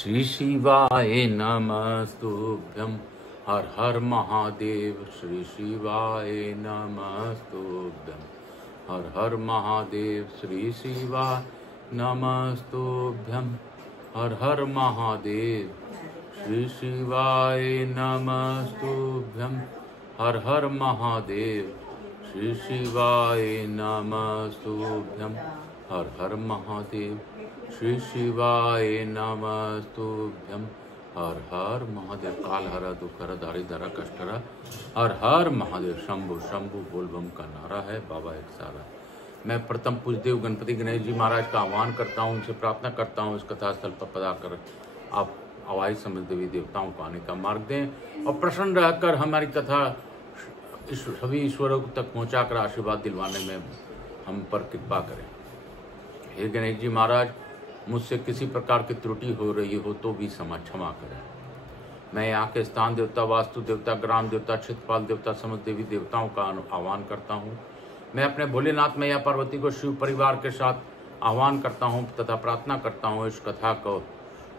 श्री शिवाय नमस्तुभ्यं हर हर महादेव। श्री शिवाय नमस्तुभ्यं हर हर महादेव। श्री शिवाय नमस्तुभ्यं हर हर महादेव। श्री शिवाय नमस्तुभ्यं हर हर महादेव। श्री शिवाय नमस्तुभ्यं हर हर महादेव। श्री शिवाय नमस्तुभ्यं हर हर महादेव। काल हरा दुख हरा दारी धरा कष्ट हरा हर हर महादेव। शंभु शंभु बोलबम का नारा है, बाबा एक सारा। मैं प्रथम पूजदेव गणपति गणेश जी महाराज का आह्वान करता हूँ, उनसे प्रार्थना करता हूँ इस कथा स्थल पर पधार आप आवाज समझ देवी देवताओं को आने का मार्ग दें और प्रसन्न रहकर हमारी कथा सभी ईश्वरों तक पहुँचा कर आशीर्वाद दिलवाने में हम पर कृपा करें। हे गणेश जी महाराज, मुझसे किसी प्रकार की त्रुटि हो रही हो तो भी क्षमा करें। मैं यहाँ के स्थान देवता, वास्तु देवता, ग्राम देवता, क्षेत्रपाल देवता, समस्त देवी देवताओं का आह्वान करता हूँ। मैं अपने भोलेनाथ मैया पार्वती को शिव परिवार के साथ आह्वान करता हूँ तथा प्रार्थना करता हूँ इस कथा को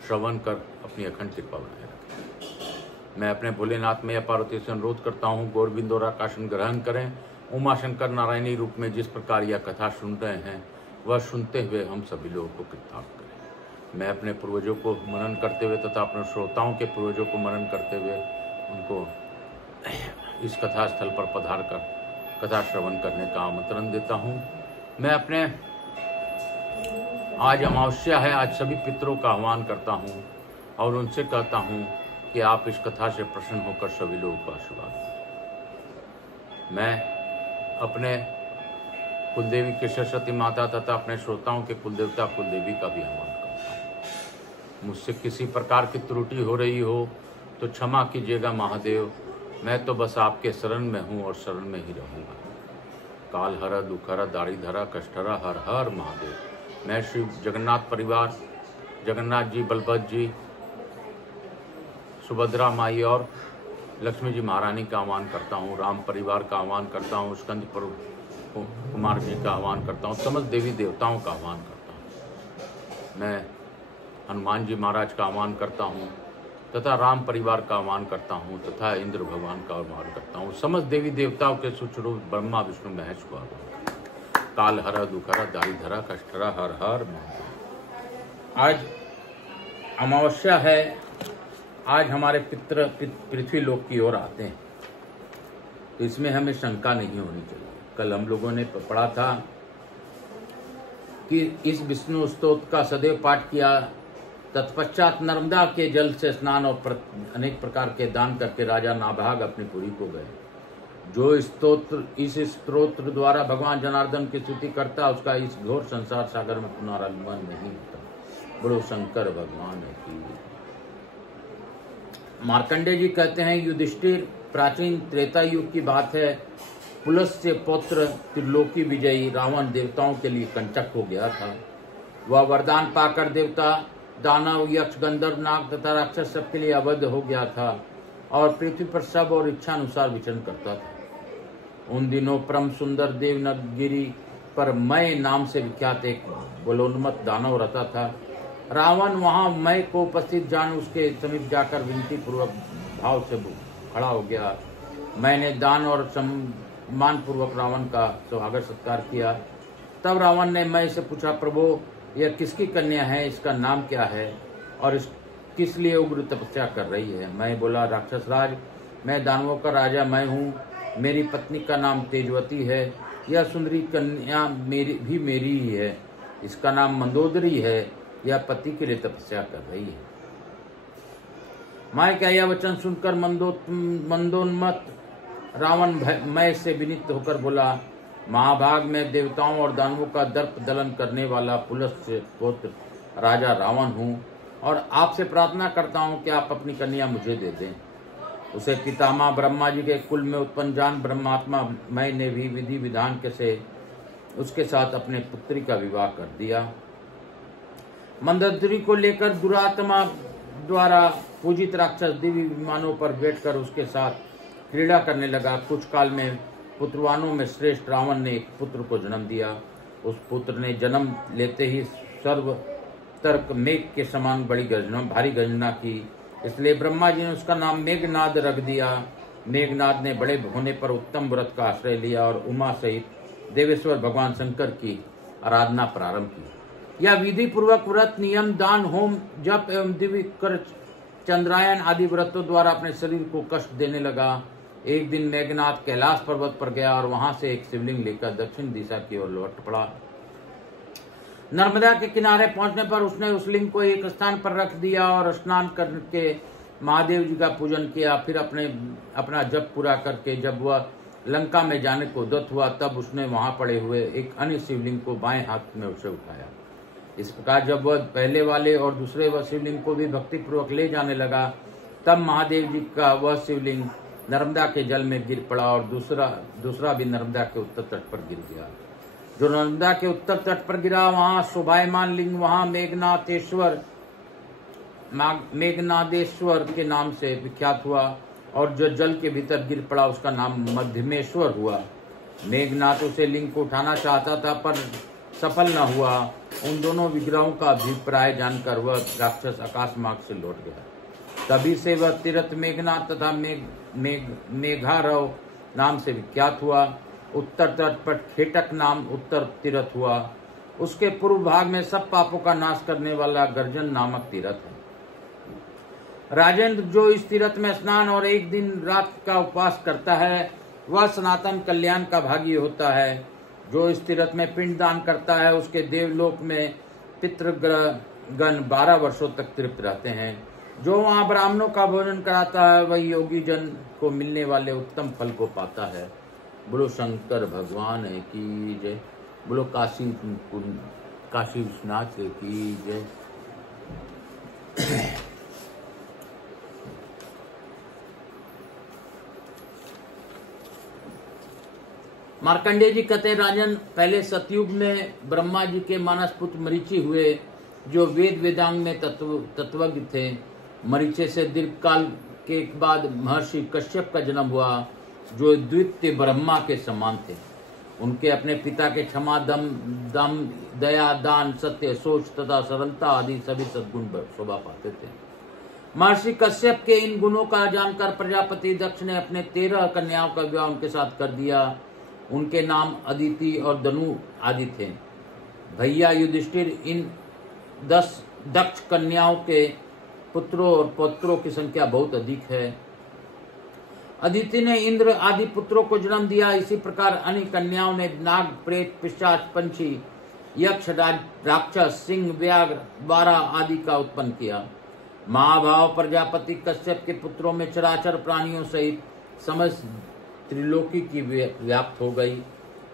श्रवण कर अपनी अखंड कृपा बनाए रखें। मैं अपने भोलेनाथ मैया पार्वती से अनुरोध करता हूँ गोरबिंद और आकाशन ग्रहण करें। उमा शंकर नारायणी रूप में जिस प्रकार यह कथा सुन रहे हैं वह सुनते हुए हम सभी लोगों को कृतार्थ करें। मैं अपने पूर्वजों को मनन करते हुए तथा अपने श्रोताओं के पूर्वजों को मनन करते हुए उनको इस कथा स्थल पर पधार कर कथा श्रवण करने का आमंत्रण देता हूँ। मैं अपने आज अमावस्या है, आज सभी पितरों का आह्वान करता हूँ और उनसे कहता हूँ कि आप इस कथा से प्रसन्न होकर सभी लोगों को आशीर्वाद दें। मैं अपने कुलदेवी के सरस्वती माता तथा अपने श्रोताओं के कुलदेवता कुलदेवी का भी आह्वान करता हूँ। मुझसे किसी प्रकार की त्रुटि हो रही हो तो क्षमा कीजिएगा महादेव। मैं तो बस आपके शरण में हूँ और शरण में ही रहूँगा। काल हरा दुख हरा दारी धरा कष्ट हरा हर हर महादेव। मैं श्री जगन्नाथ परिवार, जगन्नाथ जी, बलभद्र जी, सुभद्रा माई और लक्ष्मी जी महारानी का आह्वान करता हूँ। राम परिवार का आह्वान करता हूँ। स्कंद कुमार जी का आह्वान करता हूँ। समस्त देवी देवताओं का आह्वान करता हूँ। मैं हनुमान जी महाराज का आह्वान करता हूँ तथा राम परिवार का आह्वान करता हूँ तथा इंद्र भगवान का आह्वान करता हूँ। समस्त देवी देवताओं के सुचरूप ब्रह्मा विष्णु महेश को आह्वान करता हूँ। काल हरा दुख हरा दारी धरा कष्ट हरा हर हर महादेव। आज अमावस्या है। आज हमारे पितृ पृथ्वी लोक की ओर आते हैं तो इसमें हमें शंका नहीं होनी चाहिए। कल हम लोगों ने पढ़ा था कि इस विष्णु स्तोत्र का सदैव पाठ किया, तत्पश्चात नर्मदा के जल से स्नान और अनेक प्रकार के दान करके राजा नाभाग अपनी पुरी को गए। जो इस स्तोत्र द्वारा भगवान जनार्दन की स्तुति करता उसका इस घोर संसार सागर में पुनरागमन नहीं होता। बड़ो शंकर भगवान है की। मार्कंडेय जी कहते हैं, युधिष्ठिर, प्राचीन त्रेता युग की बात है। पुलस्त्य पौत्र त्रिलोकी विजयी रावण देवताओं के लिए कंटक हो गया था। वह वरदान पाकर देवता, दानव, यक्ष, गंधर्व, नाग तथा राक्षस सबके लिए अवध हो गया था और पृथ्वी पर सब और इच्छा अनुसार विचरण करता था। उन दिनों परम सुंदर देवनगिरी पर मय नाम से विख्यात एक बलोन्मत्त दानव रहता था। रावण वहां मय को उपस्थित जान उसके समीप जाकर विनती पूर्वक भाव से खड़ा हो गया। मैंने दान और सम्मान पूर्वक रावण का स्वागत सत्कार किया। तब रावण ने मय से पूछा, प्रभु यह किसकी कन्या है, इसका नाम क्या है और किस लिए उग्र तपस्या कर रही है। मैं बोला, राक्षस राज, मैं दानवों का राजा मैं हूँ। मेरी पत्नी का नाम तेजवती है। यह सुंदरी कन्या मेरी ही है। इसका नाम मंदोदरी है। यह पति के लिए तपस्या कर रही है। माय का यह वचन सुनकर मंदोन्मत्त रावण मय से विनीत होकर बोला, महाभाग में देवताओं और दानवों का दर्प दलन करने वाला पुलस्त्य पुत्र राजा रावण हूँ और आपसे प्रार्थना करता हूँ कि आप अपनी कन्या मुझे दे दें। उसे पितामह ब्रह्मा जी के कुल में उत्पन्न जान ब्रह्मात्मा मय ने भी विधि विधान के से उसके साथ अपने पुत्री का विवाह कर दिया। मंदोदरी को लेकर दुरात्मा द्वारा पूजित राक्षस दिव्य विमानों पर बैठकर उसके साथ क्रीड़ा करने लगा। कुछ काल में पुत्रवानों में श्रेष्ठ रावण ने एक पुत्र को जन्म दिया। उस पुत्र ने जन्म लेते ही सर्व तर्क मेघ के समान बड़ी गर्जना, भारी गर्जना की। इसलिए ब्रह्मा जी ने उसका नाम मेघनाद रख दिया। मेघनाद ने बड़े होने पर उत्तम व्रत का आश्रय लिया और उमा सहित देवेश्वर भगवान शंकर की आराधना प्रारंभ की। यह विधि पूर्वक व्रत, नियम, दान, होम, जप एवं दिव्य कर, चंद्रायन आदि व्रतों द्वारा अपने शरीर को कष्ट देने लगा। एक दिन मेघनाद कैलाश पर्वत पर गया और वहां से एक शिवलिंग लेकर दक्षिण दिशा की ओर लौट पड़ा। नर्मदा के किनारे पहुंचने पर उसने उस लिंग को एक स्थान पर रख दिया और स्नान करके महादेव जी का पूजन किया। फिर अपना जप पूरा करके जब वह लंका में जाने को उद्यत हुआ, तब उसने वहां पड़े हुए एक अन्य शिवलिंग को बाएं हाथ में उसे उठाया। इस प्रकार जब वह पहले वाले और दूसरे वह शिवलिंग को भी भक्ति पूर्वक ले जाने लगा, तब महादेव जी का वह शिवलिंग नर्मदा के जल में गिर पड़ा और दूसरा भी नर्मदा के उत्तर तट पर गिर गया। जो नर्मदा के उत्तर तट पर गिरा, वहां शोभायमान लिंग वहां मेघनादेश्वर के नाम से विख्यात हुआ, और जो जल के भीतर गिर पड़ा उसका नाम मध्यमेश्वर हुआ। मेघनाथ उसे लिंग को उठाना चाहता था पर सफल न हुआ। उन दोनों विग्रहों का अभिप्राय जानकर वह राक्षस आकाश मार्ग से लौट गया। तभी से वह तीर्थ मेघनाथ तथा मेघारव नाम से विख्यात हुआ। उत्तर तट पर खेटक नाम उत्तर तीर्थ हुआ। उसके पूर्व भाग में सब पापों का नाश करने वाला गर्जन नामक तीर्थ है। राजेंद्र, जो इस तीर्थ में स्नान और एक दिन रात का उपवास करता है, वह सनातन कल्याण का भागी होता है। जो इस तीर्थ में पिंड दान करता है, उसके देवलोक में पितृगण 12 वर्षों तक तृप्त रहते हैं। जो वहाँ ब्राह्मणों का भोजन कराता है, वह योगी जन को मिलने वाले उत्तम फल को पाता है। बोलो शंकर भगवान की जय। बोलो काशी विश्वनाथ की जय। मार्कंडेय जी कहते हैं, राजन, पहले सतयुग में ब्रह्मा जी के मानस पुत्र मरीचि हुए, जो वेद वेदांग में तत्वज्ञ थे। मरीचे से दीर्घ काल के बाद महर्षि कश्यप का जन्म हुआ, जो द्वितीय ब्रह्मा के समान थे। उनके अपने पिता के क्षमा, दम, दया, दान, सत्य, सोच तथा सरलता आदि सभी सद्गुण शोभा पाते थे। महर्षि कश्यप के इन गुणों का जानकर प्रजापति दक्ष ने अपने 13 कन्याओं का विवाह उनके साथ कर दिया। उनके नाम अदिति और दनु आदि थे। भैया युधिष्ठिर, इन 10 दक्ष कन्याओं के पुत्रों और पौत्रों की संख्या बहुत अधिक है। अदिति ने इंद्र आदि पुत्रों को जन्म दिया। इसी प्रकार अन्य कन्याओं ने नाग, प्रेत, पिशाच, पंछी, यक्ष, राक्षस, सिंह, व्याघ्र, बारा आदि का उत्पन्न किया। महाभाव प्रजापति कश्यप के पुत्रों में चराचर प्राणियों सहित समस्त त्रिलोकी की व्याप्त हो गई।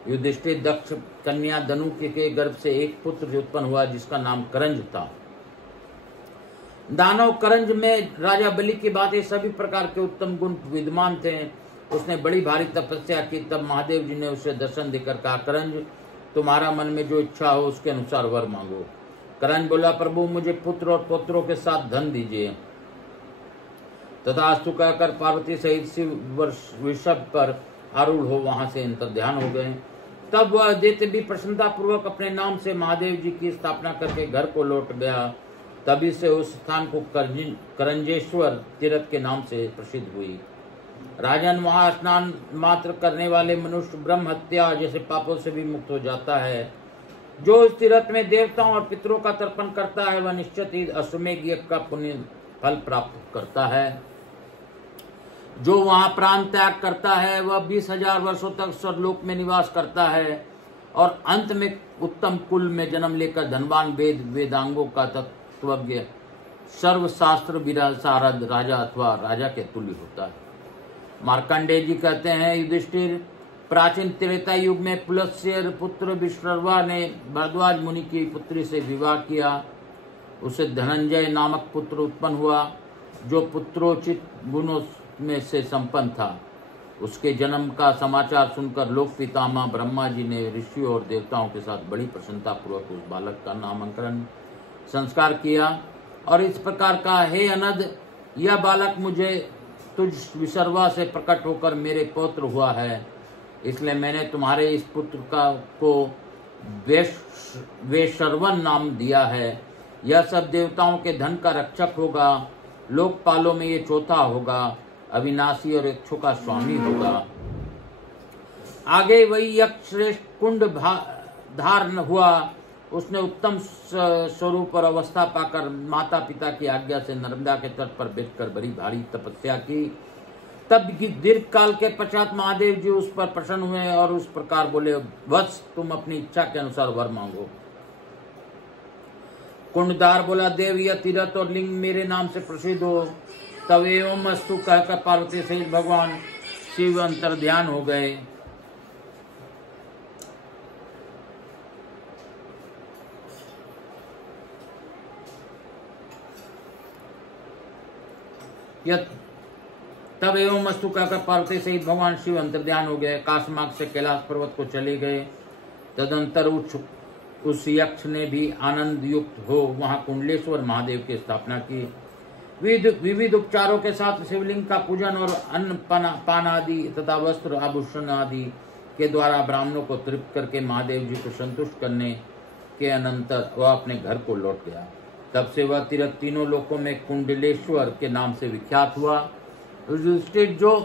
युधिष्ठिर दक्ष कन्या दनु के गर्भ से एक पुत्र उत्पन्न हुआ, जिसका नाम करंज था। दानव करंज में राजा बलि की बातें सभी प्रकार के उत्तम गुण विद्यमान थे। उसने बड़ी भारी तपस्या की। तब महादेव जी ने उसे दर्शन देकर कहा, करंज, तुम्हारा मन में जो इच्छा हो उसके अनुसार वर मांगो। करंज बोला, प्रभु, मुझे पुत्र और पुत्रों के साथ धन दीजिए। तथास्तु कहकर पार्वती सहित शिव वृषभ पर आरूढ़ हो वहां से अंतर्ध्यान हो गए। तब वह दैत्य भी प्रसन्नता पूर्वक अपने नाम से महादेव जी की स्थापना करके घर को लौट गया। तभी से उस स्थान को करंजेश्वर तीर्थ के नाम से प्रसिद्ध हुई। राजन, वहां स्नान मात्र करने वाले मनुष्य ब्रह्म हत्या जैसे पापों से भी मुक्त हो जाता है। जो इस तीर्थ में देवताओं और पितरों का तर्पण करता है, वह निश्चित ही अश्वमेध यज्ञ का पुण्य फल प्राप्त करता है। जो वहां प्राण त्याग करता है, वह 20,000 वर्षों तक स्वर्गलोक में निवास करता है और अंत में उत्तम कुल में जन्म लेकर धनवान, वेदांगों का तत्वज्ञ, सर्वशास्त्र विशारद राजा अथवा राजा के तुल्य होता है। मार्कंडेय जी कहते हैं, युधिष्ठिर, प्राचीन त्रेता युग में पुलस्त्य पुत्र विश्रवा ने भरद्वाज मुनि की पुत्री से विवाह किया। उसे धनंजय नामक पुत्र उत्पन्न हुआ, जो पुत्रोचित गुणों में से संपन्न था। उसके जन्म का समाचार सुनकर लोक पितामह ब्रह्मा जी ने ऋषियों और देवताओं के साथ बड़ी प्रसन्नता पूर्वक उस बालक का नामकरण संस्कार किया और इस प्रकार का, हे अनद, यह बालक मुझे तुझ विसर्वा से प्रकट होकर मेरे पौत्र हुआ है, इसलिए मैंने तुम्हारे इस पुत्र को वेशर्वन नाम दिया है। यह सब देवताओं के धन का रक्षक होगा। लोकपालों में ये चौथा होगा। अविनाशी और इच्छों का स्वामी होगा। आगे वही यक्ष श्रेष्ठ कुंड धारण हुआ। उसने उत्तम स्वरूप और अवस्था पाकर माता पिता की आज्ञा से नर्मदा के तट पर बैठकर बड़ी भारी तपस्या की। तब की दीर्घ काल के पश्चात महादेव जी उस पर प्रसन्न हुए और उस प्रकार बोले, वत्स तुम अपनी इच्छा के अनुसार वर मांगो। कुंडदार बोला, देव यह तीर्थ और लिंग मेरे नाम से प्रसिद्ध हो। तब एवं अस्तु कहकर पार्वती सहित भगवान शिव अंतर्ध्यान हो गए। तब एवं अस्तु कहकर पार्वती सहित भगवान शिव अंतर्ध्यान हो गए। काशमार्ग से कैलाश पर्वत को चले गए। तदंतर उस यक्ष ने भी आनंद युक्त हो वहां कुंडलेश्वर महादेव की स्थापना की। विविध उपचारों के साथ शिवलिंग का पूजन और अन्न पान आदि तथा वस्त्र आभूषण आदि के द्वारा ब्राह्मणों को तृप्त करके महादेव जी को संतुष्ट करने के अनंतर वह अपने घर को लौट गया। तब से वह तीर्थ तीनों लोकों में कुंडलेश्वर के नाम से विख्यात हुआ। जो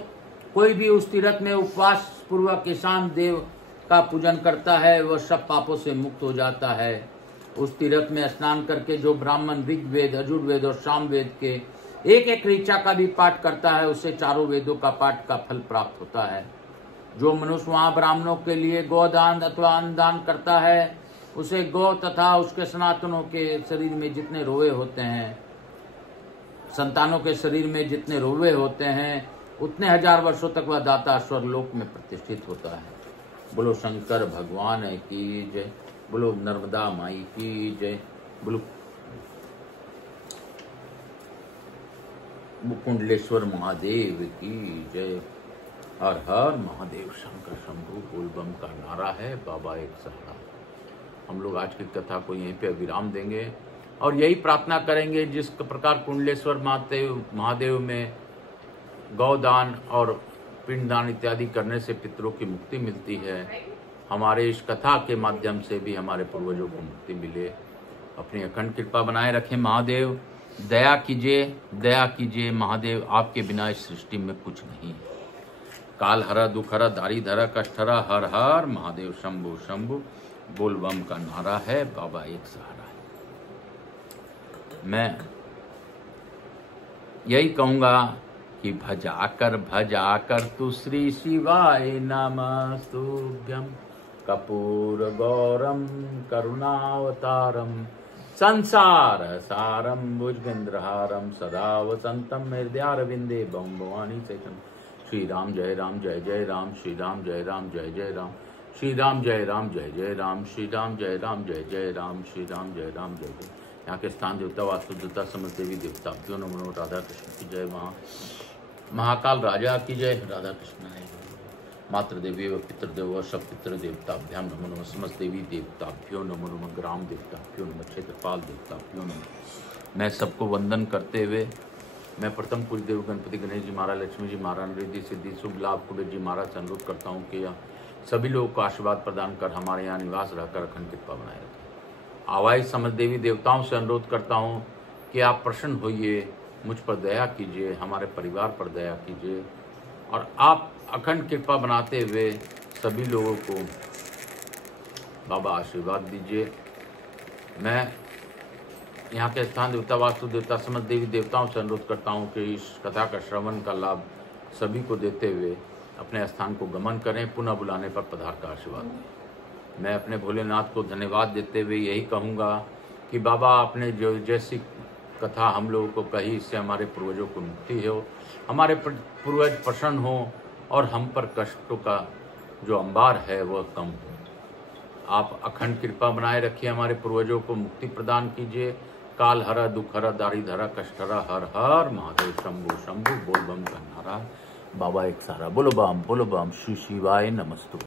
कोई भी उस तीर्थ में उपवास पूर्वक ईशान देव का पूजन करता है वह सब पापों से मुक्त हो जाता है। उस तीर्थ में स्नान करके जो ब्राह्मण ऋग्वेद, यजुर्वेद और सामवेद के एक एक ऋचा का भी पाठ करता है उसे चारों वेदों का पाठ का फल प्राप्त होता है। जो मनुष्य वहां ब्राह्मणों के लिए गोदान अथवा अन्नदान करता है उसे गौ तथा उसके सनातनों के शरीर में जितने रोए होते हैं, संतानों के शरीर में जितने रोए होते हैं उतने हजार वर्षों तक वह दाता स्वर्गलोक में प्रतिष्ठित होता है। बोलो शंकर भगवान की जय। बोलो नर्मदा माई की जय। बोलो कुंडलेश्वर महादेव की जय। हर हर महादेव शंकर शंभु बोल बम का नारा है, बाबा एक सहारा। हम लोग आज की कथा को यहीं पे विराम देंगे और यही प्रार्थना करेंगे जिस प्रकार कुंडलेश्वर महादेव में गौदान और पिंडदान इत्यादि करने से पितरों की मुक्ति मिलती है, हमारे इस कथा के माध्यम से भी हमारे पूर्वजों को मुक्ति मिले। अपनी अखंड कृपा बनाए रखें महादेव। दया कीजिए महादेव, आपके बिना इस सृष्टि में कुछ नहीं है। काल हरा दुख हरा दारी धरा कष्ट हरा, हर हर महादेव शंभु शंभु बोल बम का नारा है, बाबा एक सहारा है। मैं यही कहूंगा कि भजाकर तू श्री शिवाय नमस्तुभ्यं। कपूर गौरम करुणावतारम संसार सारम भुजगेंद्रहारम सदा वसंतम हृदयारविंदे बम भवानी चैतन्य। श्री राम जय राम जय जय राम, श्री राम जय राम जय जय राम, श्री राम जय राम जय जय राम, श्री राम जय राम जय जय राम, श्री राम जय राम जय जय। यहाँ के स्थान देवता वास्तु देवता समस्त देवी देवताभ्यो नमो। राधा कृष्ण की जय। महाकाल राजा की जय। राधा कृष्ण है। मातृ देवी व पितृदेव व सब पितृ देवताभ्याम नमो नमः। समस्त देवी देवताभ्यो नमो नमः। ग्राम देवताभ्यो नमः। क्षेत्रपाल देवताभ्यो नमः। मैं सबको वंदन करते हुए मैं प्रथम कुल देव गणपति गणेश जी महाराज, लक्ष्मी जी महाराज, रिद्धि सिद्धि शुभ लाभ कुबेर जी महाराज से अनुरोध करता हूँ कि सभी लोगों को आशीर्वाद प्रदान कर हमारे यहाँ निवास रहकर अखंड कृपा बनाए रखें। आवाई समस्त देवी देवताओं से अनुरोध करता हूँ कि आप प्रसन्न होइए, मुझ पर दया कीजिए, हमारे परिवार पर दया कीजिए और आप अखंड कृपा बनाते हुए सभी लोगों को बाबा आशीर्वाद दीजिए। मैं यहाँ के स्थान देवता वास्तु देवता समस्त देवी देवताओं से अनुरोध करता हूँ कि इस कथा का श्रवण का लाभ सभी को देते हुए अपने स्थान को गमन करें, पुनः बुलाने पर पधार का आशीर्वाद दें। मैं अपने भोलेनाथ को धन्यवाद देते हुए यही कहूँगा कि बाबा आपने जो जैसी कथा हम लोगों को कही इससे हमारे पूर्वजों को मुक्ति हो, हमारे पूर्वज प्रसन्न हो और हम पर कष्टों का जो अंबार है वह कम हो। आप अखंड कृपा बनाए रखिए, हमारे पूर्वजों को मुक्ति प्रदान कीजिए। काल हरा दुख हरा दारी धरा कष्ट हरा, हर हर महादेव शंभु शंभु बोल बम का नारा, बाबा एक सहारा। बोलो बम श्री शिवाय नमस्तु।